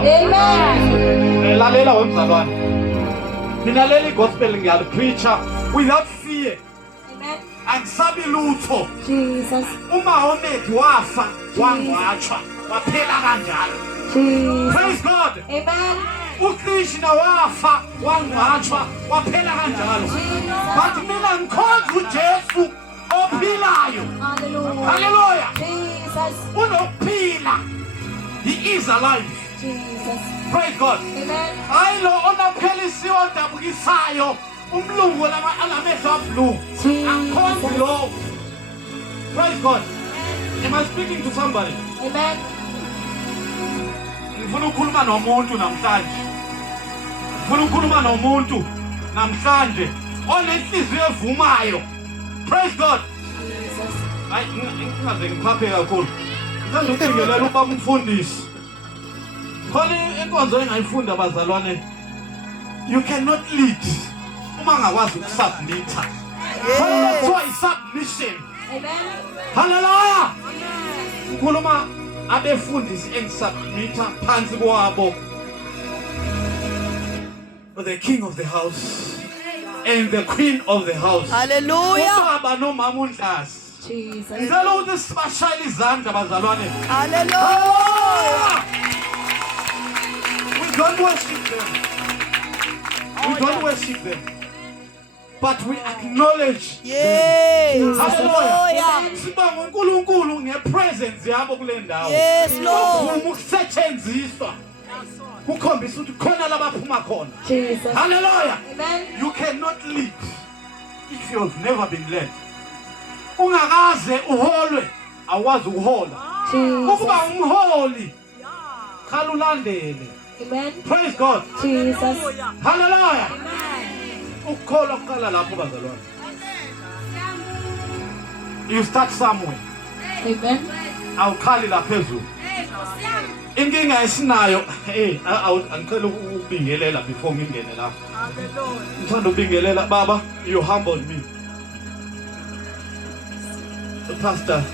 Amen. Lalela wemzalwane. Mina leli gospel ngiyalipreacha without fear. Amen. Angisabi lutho. Jesus. uMahomed wafa wangcwatshwa waphela kanjalo. Jesus. Praise God. Amen. uKrishna wafa wangcwatshwa waphela kanjalo. But mina ngikhonza uJesu ophilayo. Hallelujah. Hallelujah. Jesus. Unophila. He is alive. Jesus. Praise God. Amen. Hayi lo onaphelisiwe odabukisayo umlungu alamehlo abhlungu. Angikhonzi lo. Praise God. Am I speaking to somebody? Amen. Ngifuna ukukhuluma nomuntu namhlanje. Ngifuna ukukhuluma nomuntu namhlanje onenhliziyo evumayo. Praise God. Jesus. Hayi ngingaze ngiphaphe kakhulu. Ngithanda ukubingelela ubaba umfundisi. Khona inkonzo engayifunda abazalwane. You cannot lead uma ngakwazi ukusubmita. That's why submission. Amen. Hallelujah. Ukhuluma abefundisi engisubmita phansi kwabo. The king of the house and the queen of the house. Hallelujah. Ubaba nomama uNdlasi. Jesus. Ngicela ukuthi sibashayele izandla bazalwane. Hallelujah. We don't worship them. We don't worship them. But we acknowledge them. Yes. Hallelujah. Hallelujah. Sibonga uNkulunkulu ngepresence yabo kule ndawo. Yes, Lord. Uvuma ukusetshenziswa. Kukhombisa ukuthi khona labaphuma khona. Jesus. Hallelujah. Amen. You cannot lead if you have never been led. Ungakaze uholwe awazi ukuhola. Ukuba Jesus. umholi khala ulandele. Amen. Praise God. Jesus. Hallelujah. Ukukholwa kuqala lapho bazalwane. You start somewhere. Amen. Awukhali la phezulu. Inkinga esinayo angicela ukubingelela before ngingene lapho. Ngithanda ukubingelela baba, you humbled me. Pastor,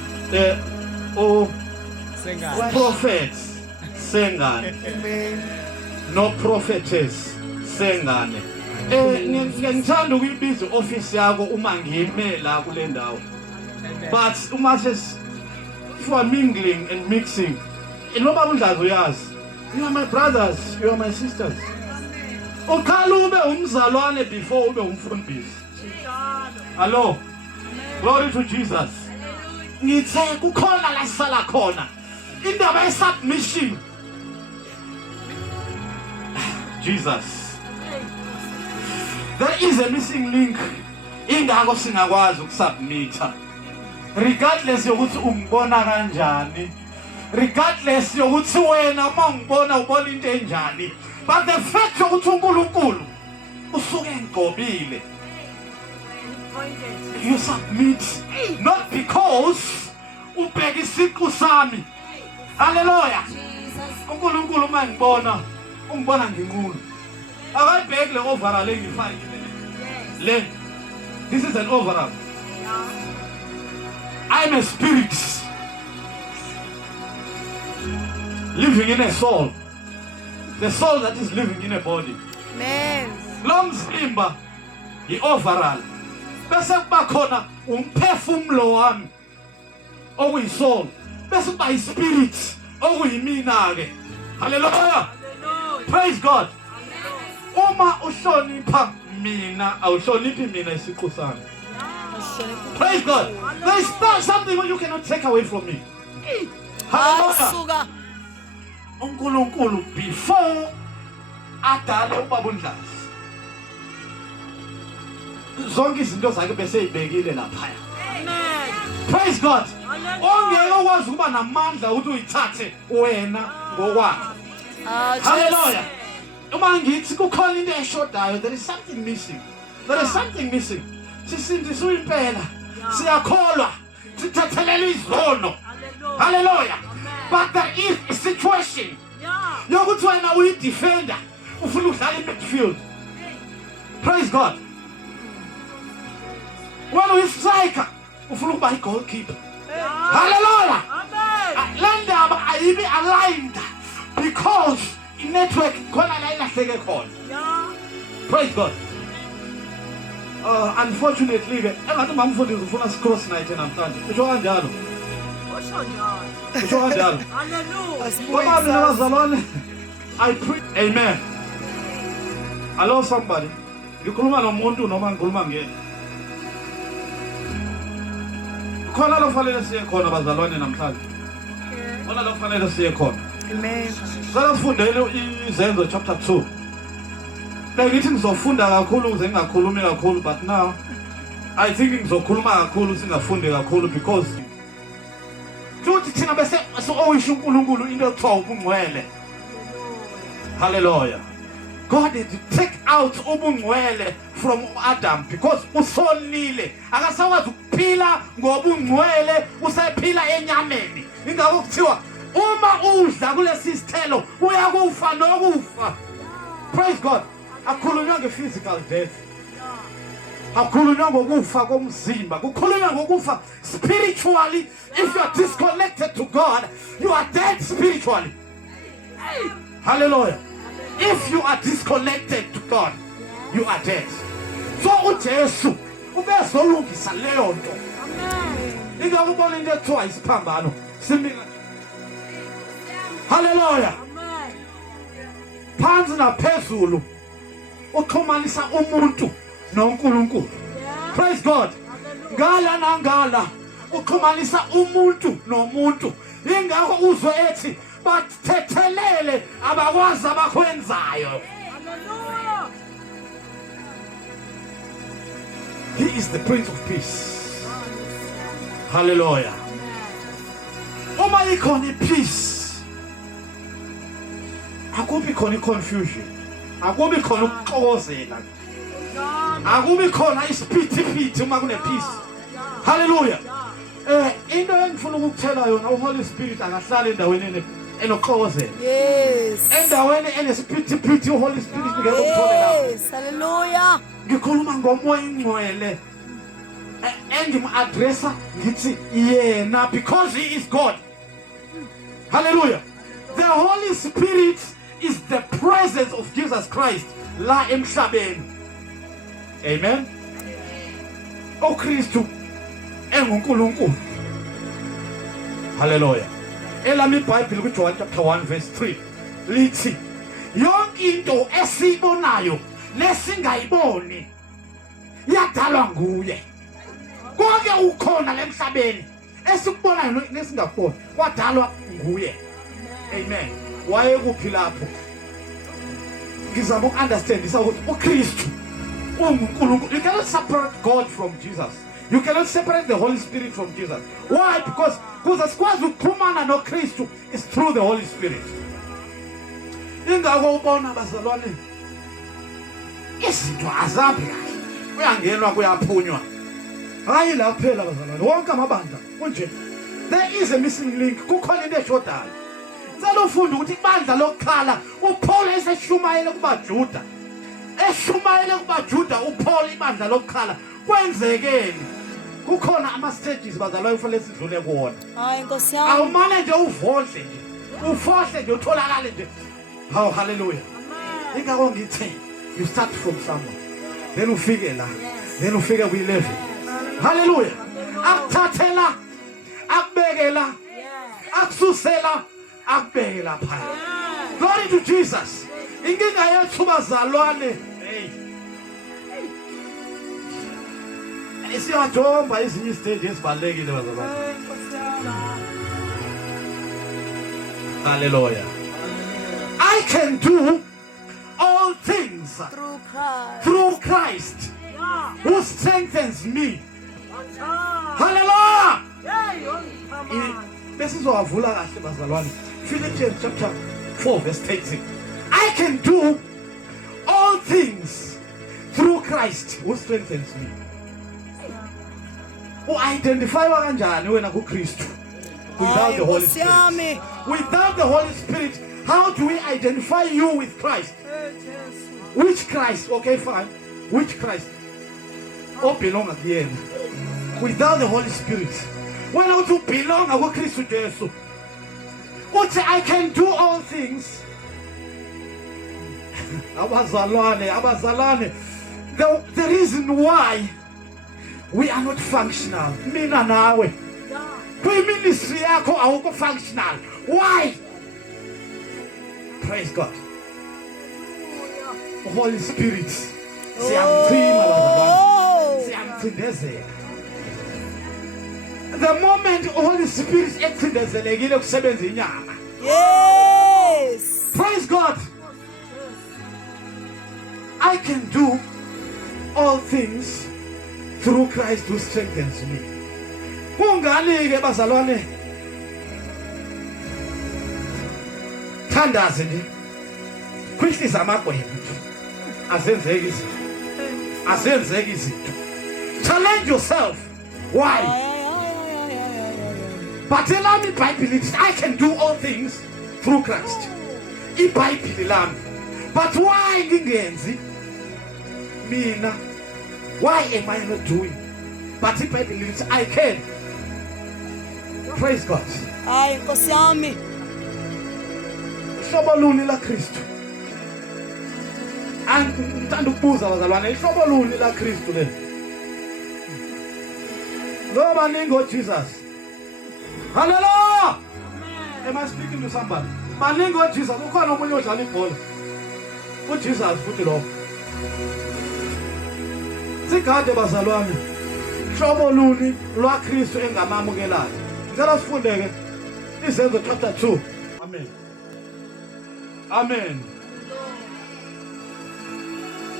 prophets sengane. No prophetess sengane. Ngithanda ukuyibiza office yakho uma ngime la kule ndawo. But uma for mingling and mixing. Nobaba uNdlazi uyazi. You are my brothers, you are my sisters. Ukhala ube umzalwane before ube umfundisi. Hello. Glory to Jesus. Ngithe kukhona la sala khona. Indaba ye-submission. Jesus. There is a missing link. Ingakho singakwazi ukusubmita. Regardless yokuthi ungibona kanjani. Regardless yokuthi wena uma ungibona ubona into enjani. But the fact yokuthi uNkulunkulu usuke engigobile. You submit not because ubheka isiqu sami. Hallelujah. uNkulunkulu uma ngibona ungibona nginqulu. Akayibheki le overall engifakile le. This is an overall. I'm a spirit living in a soul. The soul that is living in a body. Amen. Lomzimba i-overall. Bese kuba khona umphefumulo wami okuyisoul. Bese kuba ispirit okuyimina ke. Hallelujah. Praise God. Uma uhlonipha mina awuhloniphi mina isiqu sami. Praise God. There is something you cannot take away from me. Hallelujah. Asuka. uNkulunkulu before adale ubaba uNdlazi. Zonke izinto zakhe bese eyibekile lapha. Amen. Praise God. Ongeke ukwazi ukuba namandla ukuthi uyithathe wena ngokwakho. Hallelujah. Uma ngithi kukhona into eshodayo, there is something missing. There is something missing. Sisindiswe impela. Siyakholwa. Sithathelele izono. Hallelujah. But there is a situation. Yokuthi wena uyi-defender ufuna ukudlala i-midfield. Praise God. Wena uyi-striker ufuna ukuba i-goalkeeper. Hallelujah. Le ndaba ayibi aligned because network khona la ilahleke khona. Yeah. Praise God. Unfortunately ke engathi mamfundisi ufuna cross night namhlanje. Usho kanjalo. Usho kanjalo. Hallelujah. Baba mina bazalwane. I pray. Amen. Hello somebody. Ngikhuluma nomuntu noma ngikhuluma ngeke. Khona lo fanele siye khona bazalwane namhlanje. Khona lo fanele siye khona. Amen. Sifundele izenzo chapter 2. Bengithi ngizofunda kakhulu ukuze ngingakhulumi kakhulu, but now I think ngizokhuluma kakhulu singafundi kakhulu because futhi thina bese oyisho uNkulunkulu into ekuthiwa ubungcwele. Hallelujah. God had to take out ubungcwele from Adam because usonile. Akasakwazi ukuphila ngobungcwele, usephila enyameni. Ingakho kuthiwa uma udla kulesi sithelo uyakufa nokufa. Praise God. Akukhulunywa nge-physical death. Akukhulunywa ngokufa komzimba. Kukhulunywa ngokufa spiritually. If you are disconnected to God, you are dead spiritually. Hallelujah. If you are disconnected to God, you are dead. So uJesu ubezolungisa leyo nto. Amen. Ingakubona into ekuthiwa isiphambano. Simika. Hallelujah. Amen. Phansi naphezulu uxhumanisa umuntu noNkulunkulu. Praise God. Ngala nangala uxhumanisa umuntu nomuntu. Ingakho uzwe ethi bathethelele abakwazi abakwenzayo. Hallelujah. He is the Prince of Peace. Hallelujah. Uma ikhona ipeace, akubi khona iconfusion, akubi khona ukuxokozela, akubi khona isiphithiphithi uma kune peace. Hallelujah. Into engifuna ukukuthela yona, uHoly Spirit akahlala endaweni enoxokozela. Yes. Endaweni enesiphithiphithi uHoly Spirit ngeke ukuthole lapho. Yes. Hallelujah. Ngikhuluma ngomoya ingcwele. Engim-addressa ngithi yena because he is God. Hallelujah. The Holy Spirit is the presence of Jesus Christ la emhlabeni. Amen. uKristu enguNkulunkulu. Hallelujah. Elami iBhayibheli kuJohn chapter 1 verse 3 lithi yonke into esibonayo lesingayiboni yadalwa nguye. Konke ukhona lemhlabeni esikubonayo nesingakuboni kwadalwa nguye. Amen. Waye kuphi lapho? Ngizama ukunderstand ukuthi uKristu unguNkulunkulu. You cannot separate God from Jesus. You cannot separate the Holy Spirit from Jesus. Why? Because sikwazi ukuxhumana noKristu is through the Holy Spirit. Ingakho ubona bazalwane izinto azabi kahle. Uyangenwa kuyaphunywa. Hayi la kuphela bazalwane. Wonke amabandla kunje. There is a missing link. Kukhona into eshodayo. Ngicela ufunde ukuthi ibandla lokukhala uPaul eseshumayele kubaJuda. Eshumayele kubaJuda uPaul ibandla lokukhala kwenzekeni. Kukhona ama stages bazalwane kufanele sidlule kuona. Hayi Nkosi yami. Awumane nje uvodle nje. Ufohle nje utholakale nje. How hallelujah. Amen. Ingakho ngithi you start from somewhere. Then ufike la. Then ufike ku11. Hallelujah. Akuthathela akubekela akususela akubekela phaya. Glory to Jesus. Inkinga yethu bazalwane. Hey. Isiyajomba izinye stage ezibalekile bazalwane. Hallelujah. I can do all things Through Christ. through Christ who strengthens me. Hallelujah. Besizowavula kahle bazalwane. Philippians chapter 4 verse 18. I can do all things through Christ who strengthens me. U-identify kanjani wena kuKristu without the Holy Spirit? Without the Holy Spirit, how do we identify you with Christ? Which Christ? Okay, fine. Which Christ? Oh, belong again. Without the Holy Spirit. When I to belong to Christ Jesus. What I can do all things abazalwane, the reason why we are not functional, mina nawe, kwi-ministry yakho awukho functional. Why? Praise God. Holy Spirit, siyamcima bazalwane, siyamcindezela. The moment Holy Spirit ecindezelekile kusebenza inyama. Yes. Praise God. I can do all things through Christ who strengthens me. Kungani ke bazalwane? Thandaze nje. Kwehlisa amagwebo. Azenzeki izinto. Challenge yourself. Why? But allow me Bible, I can do all things through Christ. IBhayibheli lami. But why ngingenzi? Mina. Why am I not doing? But IBhayibheli I can. Praise God. Hayi Nkosi yami. Ihlobo luni la Kristu. Ngithanda ukubuza bazalwane, ihlobo luni la Kristu le? Lo baningi Jesus. Hallelujah. Am I speaking to somebody? Baningi Jesus, ukhona omunye odlala ibhola. Jesus futhi lo. Sigade bazalwane. Ihlobo luni lwa Kristu engamamukelayo. Ngicela sifunde ke Izenzo chapter 2. Amen. Amen.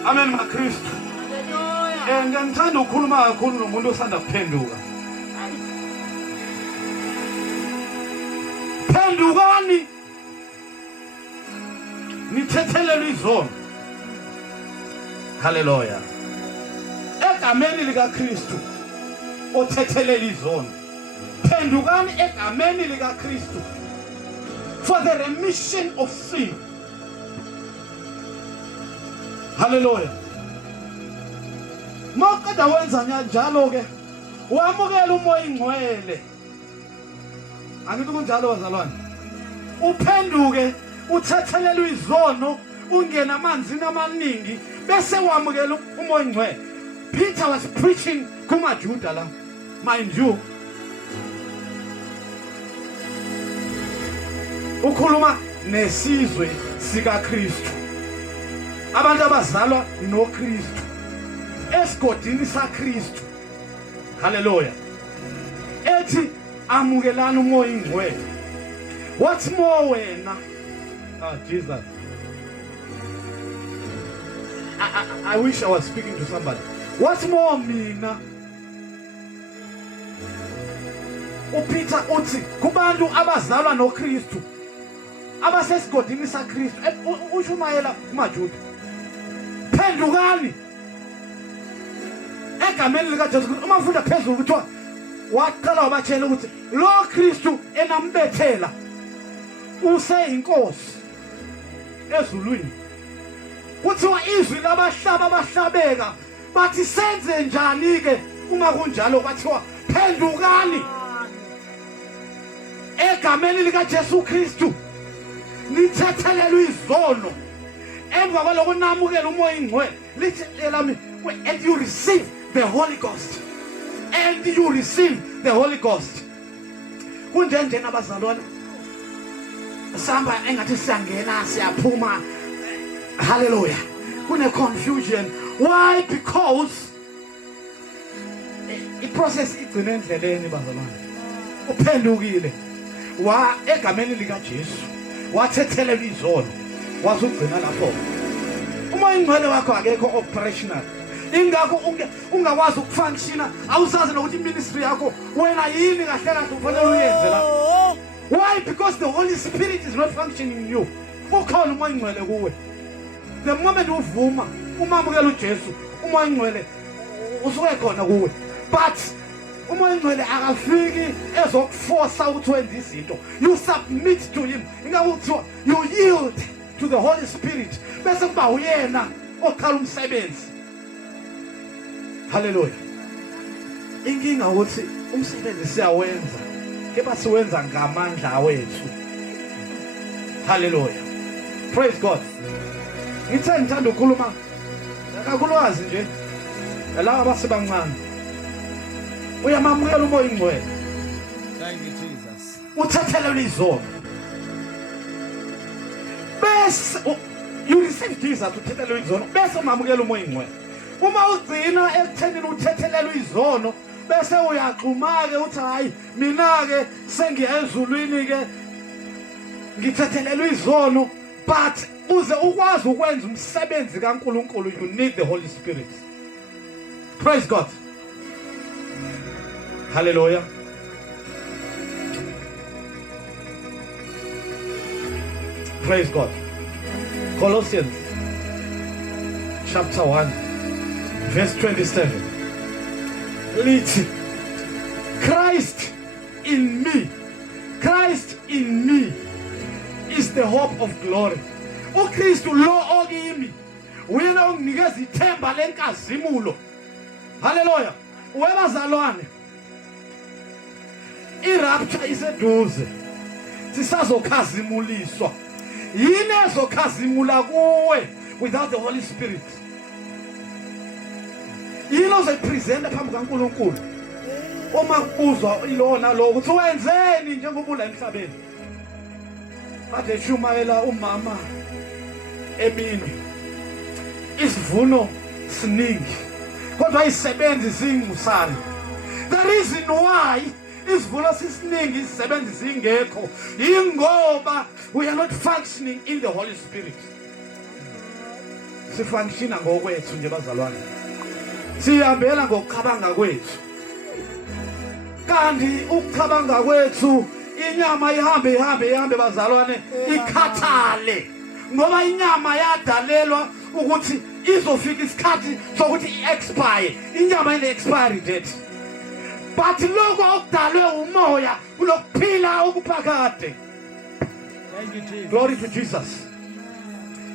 Amen maKristu. Ngithanda ukukhuluma kakhulu nomuntu osanda kuphenduka. Phendukani. Nithethelele izono. Hallelujah. Egameni lika Kristu othethelela izono. Phendukani egameni lika Kristu for the remission of sin. Hallelujah. Maqeda wenza njalo ke wamukela umoya ingcwele. Angithi kunjalo bazalwane. Uphenduke uthethelele izono ungena amanzini amaningi bese wamukela umoya ingcwele. Peter was preaching kumaJuda la, mind you. Ukhuluma nesizwe sika Kristu. Abantu abazalwa noKristu. Esigodini saKristu. Hallelujah. Ethi amukelana umoya ingcwele. What's more wena? Jesus. I wish I was speaking to somebody. What's more mina? uPeter uthi kubantu abazalwa noKristu abasesigodini saKristu ushumayela kumaJuda. Phendukani egameni lika Jesu Kristu. Uma ufunda phezulu kuthiwa waqala wabatshela ukuthi lo Kristu enambethela useyinkosi ezulwini. Kuthiwa izwi labahlaba abahlabeka bathi senze njani ke uma kunjalo bathiwa phendukani egameni lika Jesu Kristu nithethelelwe izono emva kwaloko namukela umoya ingcwele lithi elami and you receive the Holy Ghost and you receive the Holy Ghost. Kunjenje nabazalwane samba engathi siyangena siyaphuma. Hallelujah. Kune confusion. Why? Because the process igcine endleleni bazalwane. Uphendukile wa egameni lika Jesu wathethelela izono wasugcina lapho. Umoya ingcwele wakho akekho operational. Ingakho ungakwazi ukufunctiona awusazi nokuthi ministry yakho wena yini kahle kahle ufanele uyenze la. Why? Because the Holy Spirit is not functioning in you. Ukhona umoya ingcwele kuwe. The moment uvuma umamukela uJesu umoya ingcwele usuke khona kuwe. But umoya ingcwele akafiki ezokuforce ukuthi wenze izinto. You submit to him. Ingakho you yield to the Holy Spirit. Bese kuba uyena oqala umsebenzi. Hallelujah. Inkinga ukuthi umsebenzi siyawenza kepha siwenza ngamandla wethu. Hallelujah. Praise God. ngithe ngithanda ukukhuluma kakhulukazi nje laba abasebancane. Uyamamukela umoya ingcwele. Thank you, Jesus. Uthathelwe izono. Bese you receive Jesus uthathelwe izono bese umamukela umoya ingcwele. Uma ugcina ekuthenini uthethelelwe izono bese uyaxhuma ke uthi hayi mina ke sengiya ezulwini ke ngithethelelwe izono, but uze ukwazi ukwenza umsebenzi kaNkuluNkulu you need the Holy Spirit. Praise God. Hallelujah. Praise God. Colossians chapter 1 verse 27. Lithi, Christ in me. Christ in me is the hope of glory. uKristu lo okimi uyena onginikeza ithemba lenkazimulo. Hallelujah. Webazalwane, irapture iseduze. Sisazokhazimuliswa. Yini ezokhazimula kuwe without the Holy Spirit? Yini ozopresenta phambi kaNkuluNkulu? Uma kubuzwa ilona lo ukuthi wenzeni njengoba ula emhlabeni. Kade shumayela umama emini. Isivuno siningi. Kodwa isebenzi zingusana. The reason why isivuno sisiningi isebenzi zingekho ingoba we are not functioning in the Holy Spirit. Sifunctiona ngokwethu nje bazalwane. Siyahambela ngokucabanga kwethu. Kanti ukucabanga kwethu inyama ihambe bazalwane ikhathale. Ngoba inyama yadalelwa ukuthi izofika isikhathi sokuthi i-expire. Inyama ine-expiry date. But lokho okudalwe umoya kulokuphila okuphakade. Thank you, Jesus. Glory to Jesus.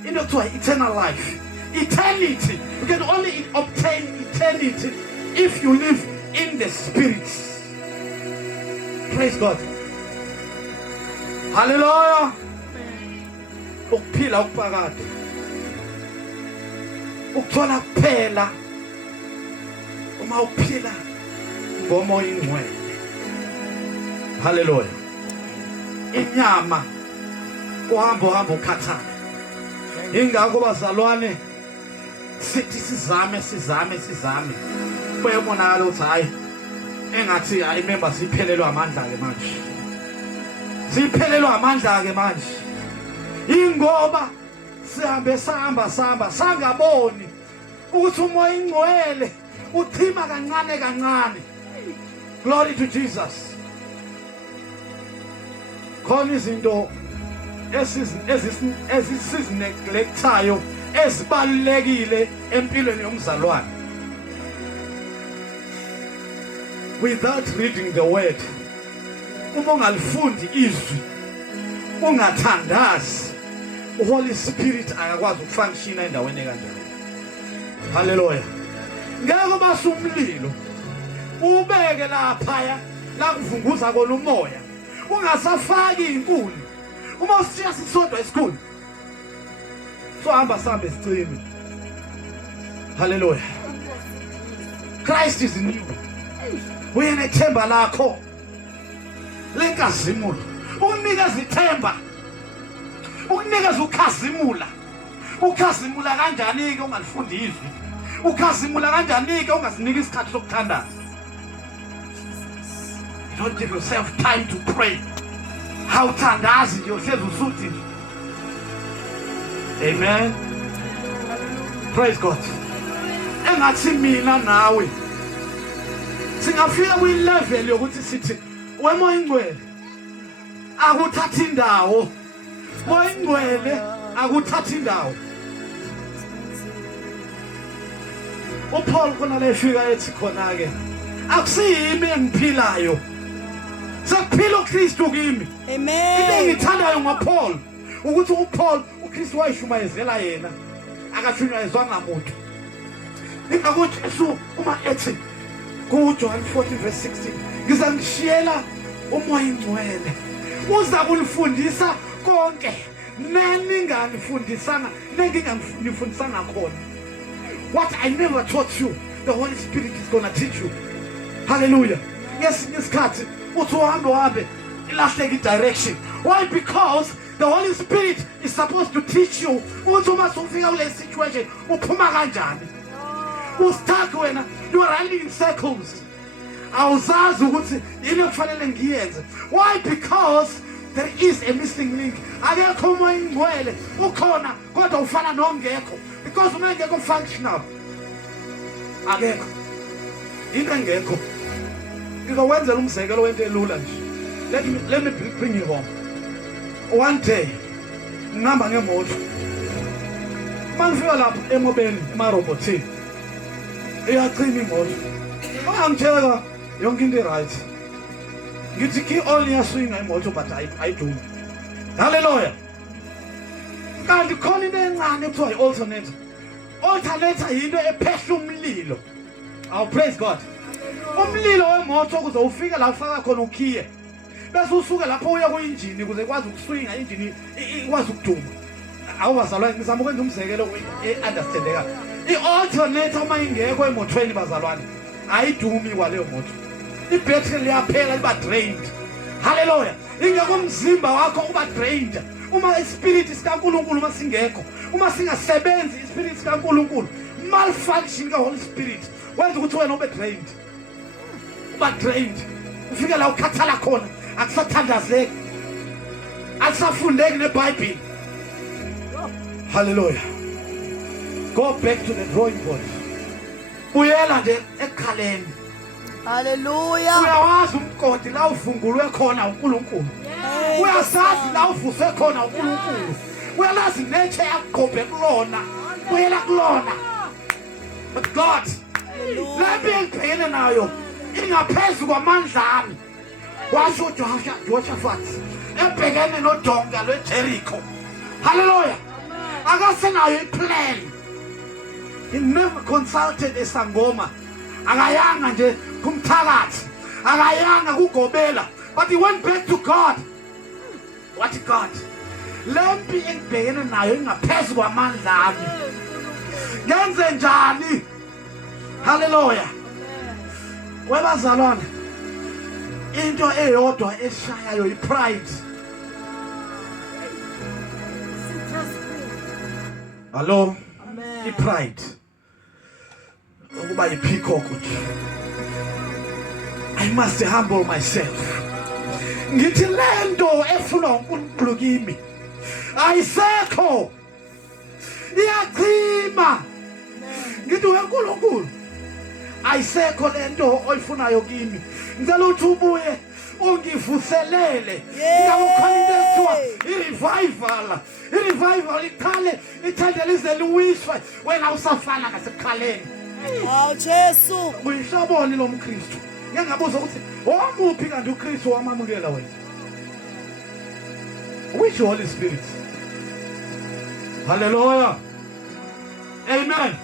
Into kuthiwa eternal life. Eternity. You can only obtain eternity if you live in the Spirit. Praise God. Hallelujah. Ukuphila okuphakade. Ukuthola kuphela uma uphila ngomoya ingcwele. Hallelujah. Inyama uhamba ukhathana. Ingakho bazalwane sithi sizame. Bayabonakala ukuthi hayi engathi hayi member siphelelwa amandla ke manje. Siphelelwa amandla ke manje. Ingoba sihambe sangaboni ukuthi umoya ingcwele uthima kancane. Glory to Jesus. Khona izinto ezisizineglectayo ezibalekile empilweni yomzalwane. Without reading the word, uma ungalifundi izwi, ungathandazi, Holy Spirit akakwazi ukufunctiona endaweni kanjalo. Hallelujah. Ngeke basumlilo ubeke lapha la kuvunguza kona umoya. Ungasafaki inkuni. Uma usithiya sisodwa esikhulu. So hamba sambe sicime. Hallelujah. Christ is in you. Uyena ithemba lakho lenkazimulo. Ukunikeza ithemba. Ukunikeza ukhazimula. Ukhazimula kanjani ke ungalifundi izwi? Ukhazimula kanjani ke ungasinika isikhathi sokuthandaza? Don't give yourself time to pray. How thandazi nje uhlezi usuthi. Amen. Praise God. Engathi mina nawe singafika kwi-level yokuthi sithi wemoya ingcwele akuthathi indawo. Moya ingcwele akuthathi indawo. uPaul khona lefika ethi khona ke akusiyimi engiphilayo. Sekuphila uKristu kimi. Amen. Into engithandayo ngoPaul ukuthi uPaul uKristu wayishumayezela yena akashunyayezwanga muntu. Ingakho Jesu uma ethi kuJohn 14 verse 16 ngizangishiyela umoya ingcwele uza kunifundisa konke neningangifundisanga nengingangifundisanga khona. What I never taught you, the Holy Spirit is going to teach you. Hallelujah. Yes, isikhathi uthi uhambe ilahleke direction. Why? Because the Holy Spirit is supposed to teach you ukuthi uma sufika kule situation uphuma kanjani. Ustuck wena, you are running in circles. Awuzazi ukuthi yini okufanele ngiyenze. Why? Because there is a missing link. Akekho umoya ingcwele ukhona kodwa ufana nongekho. Because uma engekho functional. Akekho. Into engekho. Ngizowenzela umzekelo wento elula nje. Let me bring you home. One day ngihamba ngemoto. Mangifika lapho emobeni emarobotini. Iyacima imoto. Angitshela yonke into right. Ngithi ki only yaswinga imoto but I do. Hallelujah. Kanti khona into encane ekuthiwa i-alternator. Alternator yinto ephehla umlilo. I'll praise God. Umlilo wemoto kuze ufike la ufaka khona ukhiye. Bese usuke lapho uya ku-engine ukuze ikwazi ukuswinga engine ikwazi ukuduma. Awubazalwane ngizama ukwenza umzekelo understandeka. I-alternator uma ingekho emotweni bazalwane ayidumi kwaleyo moto. Ibhetri liyaphela liba drained. Hallelujah. Ingekho umzimba wakho uba drained. Uma ispirit sikaNkulunkulu masingekho, uma singasebenzi ispirit sikaNkulunkulu, malfunction ka-Holy Spirit wenza ukuthi wena ube drained. Uba drained. Ufika la ukhathala khona, akusathandazeki. Akusafundeki neBhayibheli. Hallelujah. Go back to the drawing board. Buyela nje ekhaleni. Hallelujah. Uyawazi umgodi la uvungulwe khona uNkulunkulu. Uyasazi la uvuswe khona uNkulunkulu. Uyalazi nature yakugqobhe kulona. Buyela kulona. But God, lempi engibhekene nayo ingaphezu kwamandla ami. Washo uJehoshaphat ebhekene nodonga lweJericho. Hallelujah. Akasenayo iplan. He never consulted esangoma. Akayanga nje kumthakathi. Akayanga kugobela. But he went back to God. What God? Lempi engibhekene nayo ingaphezu kwamandla ami. Ngenze njani? Hallelujah. Webazalwane. Into eyodwa eshayayo ipride. Hello? Ipride. Ukuba yipeacock nje. I must humble myself. Ngithi lento efuna uNkulunkulu kimi ayisekho. Iyachima. Ngithi uNkulunkulu ayisekho lento oyifunayo kimi. Ngicela ukuthi ubuye ungivuselele. Ngiyawukhona into ekuthiwa i-revival. I-revival iqale ithande lize liwiswe wena usafana ngasekhaleni. Wow, Jesu. Uyishoboni lo mKristu. Ngiyangabuza ukuthi omuphi kanti uKristu wamamukela wena? Which Holy Spirit? Hallelujah. Amen.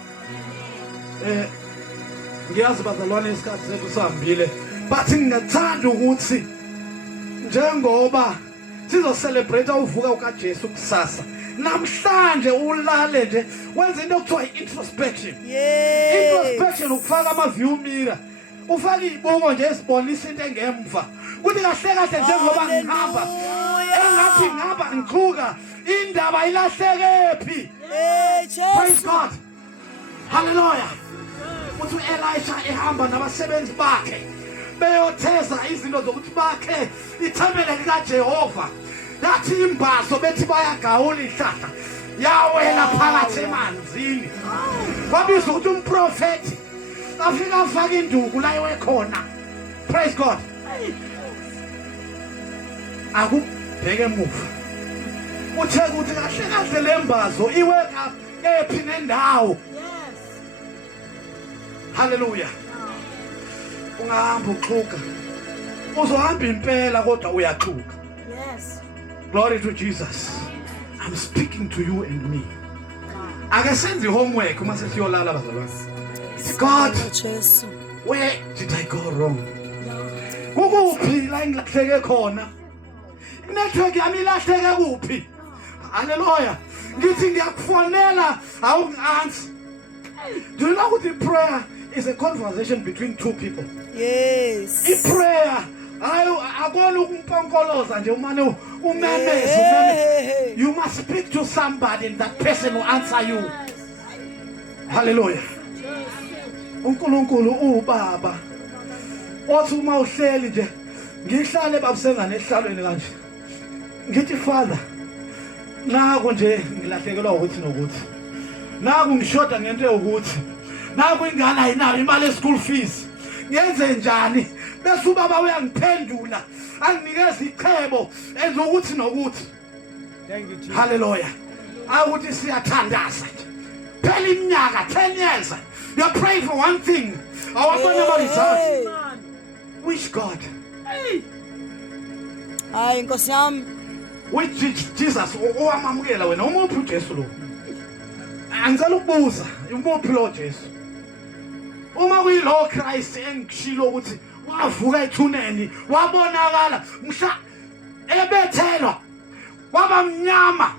Ngiyazi bazalwane isikhathi sethu sihambile, but ngingathanda ukuthi njengoba sizo celebrate uvuka ukaJesu kusasa, namhlanje ulale nje wenza into okuthiwa introspection. Introspection ukufaka ama-view mirror. Ufaka izibuko nje esibonisa into engemva. Kuthi kahle kahle njengoba ngihamba engathi ngihamba ngikhuka indaba ilahlekephi. Praise God. Hallelujah. Uthi uElisha ehamba nabasebenzi bakhe beyotheza izinto zokuthi bakhe ithempeli likaJehova. Yathi imbazo bethi bayagawula ihlahla yawela phakathi emanzini. Kwabizwa ukuthi umprofeti afika afaka induku la ekhona. Praise God. Akubheke emuva. Uthe ukuthi kahle kahle lembazo iweka ephi nendawo. Hallelujah. Ungahamba uxhuka. Uzohamba impela kodwa uyaxhuka. Yes. Glory to Jesus. I'm speaking to you and me. Ake senze homework uma sesiyolala bazalwane. God, Jesu. where did I go wrong? Kukuphi la engilahleke khona? Network yami ilahleke kuphi? Hallelujah. Ngithi ngiyakufonela awungi-answer. Do you know what the prayer is? A conversation between two people. Yes. I-prayer akona ukumponkoloza nje umane umemeze. Hey. You must speak to somebody and that person will answer you. Hallelujah. uNkulunkulu ubaba othi uma uhleli nje ngihlale babusengane ehlalweni kanje ngithi Father naku nje ngilahlekelwa ukuthi nokuthi naku ngishoda ngento yokuthi naku ingane ayinayo imali ye-school fees ngenze njani bese ubaba uyangiphendula anginikeza ichebo enza ukuthi nokuthi. Thank you, Jesus. Hallelujah. Awuthi siyathandaza nje phela iminyaka 10 years you're praying for one thing awabona ama results. Which God? Hayi Nkosi yami. Which Jesus owamamukela wena umuphi uJesu lo? Angicela ukubuza umuphi lo Jesu? Uma kuyilo Christ engishilo ukuthi wavuka ethuneni wabonakala mhla ebethelwa waba mnyama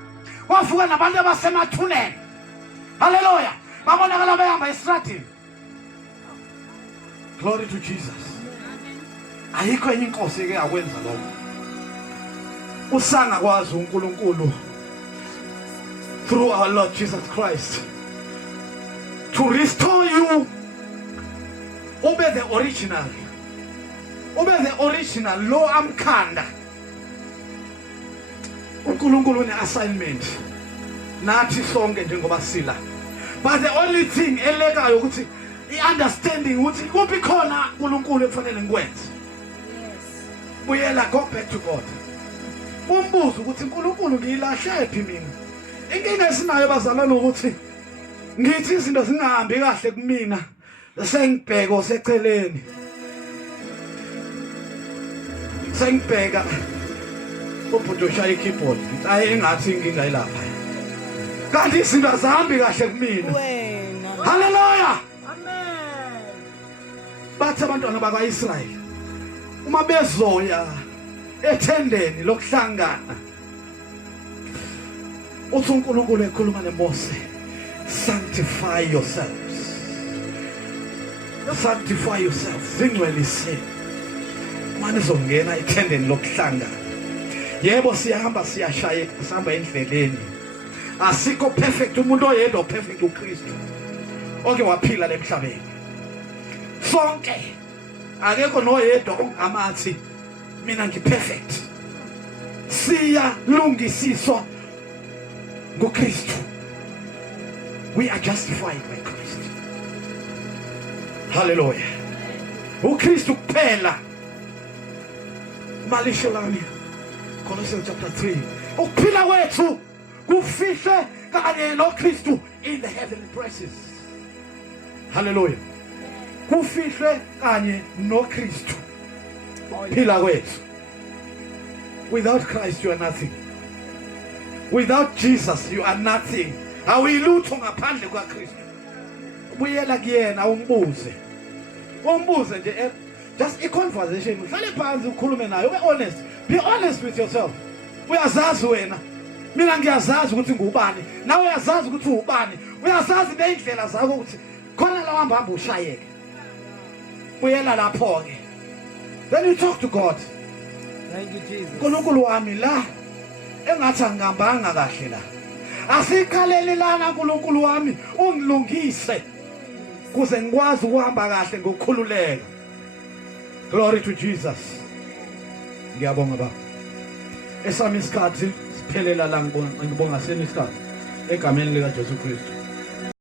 wavuka nabantu abasemathuneni. Hallelujah. Babonakala behamba estradini. Glory to Jesus. Ayikho enye inkosi eke yakwenza lokho. Usanga kwazi uNkulunkulu through our Lord Jesus Christ to restore you. Ube the original. Ube the original lo amkhanda. uNkulunkulu une assignment nathi sonke njengoba sila. But the only thing elekayo ukuthi i-understanding ukuthi kuphi khona uNkulunkulu ekufanele ngikwenze. Buyela, go back to God. Umbuzo ukuthi uNkulunkulu ngiyilahle phi mina? Inkinga esinayo bazalwane ukuthi ngithi izinto zingahambi kahle kumina sengibheka seceleni. Sengibheka ubhuti oshaya ikeyboard ayi engathi inkinga ilapha. Kanti izinto azihambi kahle kumina. Wena. Hallelujah. Amen. Bathi abantwana bakwaIsrayeli uma bezoya ethendeni lokuhlangana uthi uNkulunkulu ekhuluma neMose, sanctify yourselves. Sanctify yourselves. Zingcwelise. Manje uzongena ethendeni lokuhlangana. Yebo siyahamba siyashaya sihamba endleleni. Asikho perfect umuntu oyedwa perfect uKristu. Oke waphila lemhlabeni. Sonke akekho noyedwa ongamathi mina ngiperfect. Siya lungisiswa nguKristu. We are justified by Christ. Hallelujah. uKristu kuphela. Malisho lami Colossians chapter 3. Ukuphila kwethu kufihle kanye noKristu in the heavenly places. Hallelujah. Kufihle kanye noKristu. Phila kwethu. Without Christ you are nothing. Without Jesus you are nothing. Awuyilutho ngaphandle kwaKristu. Buyela kuyena umbuze. Umbuze nje just a conversation. Uhlale phansi ukhulume naye. Be honest. Be honest with yourself. Uyazazi wena. Mina ngiyazazi ukuthi ngubani. Nawe uyazazi ukuthi ubani. Uyazazi neindlela zakho ukuthi khona la hamba ushayeke. Buyela lapho ke. Then you talk to God. Thank you, Jesus. uNkulunkulu wami la engathi angihambanga kahle la. Asikhaleli lana uNkulunkulu wami ungilungise kuze ngikwazi ukuhamba kahle ngokukhululeka. Glory to Jesus. Ngiyabonga baba. Esami isikhathi siphelela la ngibonga seni isikhathi egameni lika Jesu Kristu.